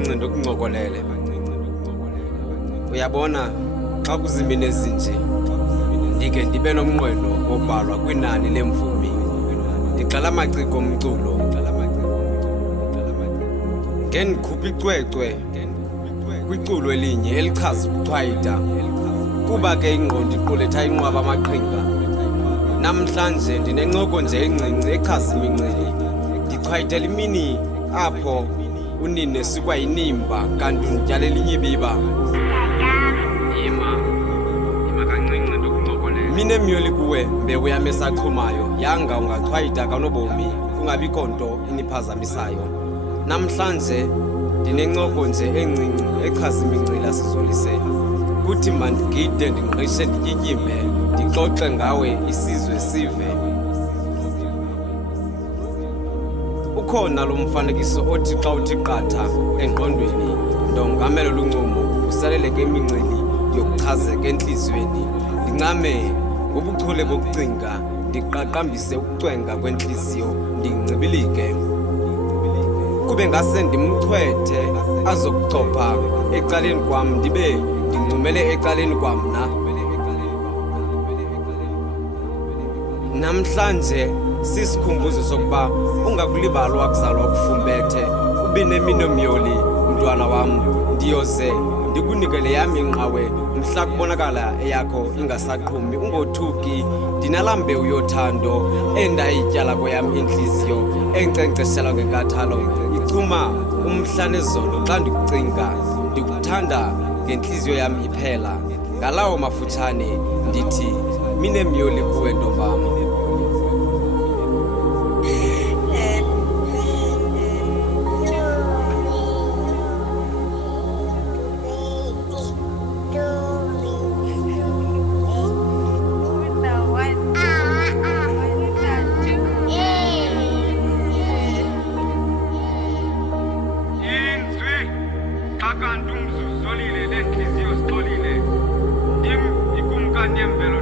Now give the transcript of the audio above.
kancinci ndokuncokolele. Uyabona xa kuzimini ezinje ndike ndibe nomnqweno wokubalwa kwinani lemvumi. Ndiqala amaciko omculo ngendikhupha icwecwe kwiculo elinye elichaza ubuchwayita kuba ke ingqondo iquletha inqwaba amaqhinga. Namhlanje ndinencoko nje encinci echaza imincili. Ndichwayitela imini apho unine sikwayinimba kanti ndityalela inyibiba. Ima kancinci ndokuncokolela. Mine myoli kuwe mbewu yam esaqhumayo yanga ungachwayita kanobomi kungabikho nto iniphazamisayo. Namhlanje ndinencoko nje encinci echaza imincili sizolise. Kuthi mandigide ndingqishe ndityityimbe ndixoxe ngawe isizwe sive. Ukhona lo mfanekiso othi xa uthi qatha engqondweni ndongamelo luncumo usaleleke imincili yokuchazeka entliziyweni. Ndincame ngobuchule bokucinga ndiqaqambise ukucwenga kwentliziyo ndingcibilike. Kube ngase ndimchwethe azokuchopha ecaleni kwam ndibe ndingcumele ecaleni kwamna. Namhlanje sisikhumbuzo sokuba ungakulibali wakuzalwa kufumbethe ube neminomyoli mntwana wam. Ndiyoze ndikunikele yam inqawe mhla kubonakala eyakho ingasaqhumi. Ungothuki ndinalaa mbewu yothando endayityala kweyam intliziyo enkcenkceshelwa ngenkathalo. Ichuma umhla nezolo xa ndikucinga ndikuthanda ngentliziyo yam iphela. Ngalawo mafutshane ndithi minemyoli kuwe ntombam. Kanti umzuzu solile lenhliziyo sixolile ndim ikumkani yemvelo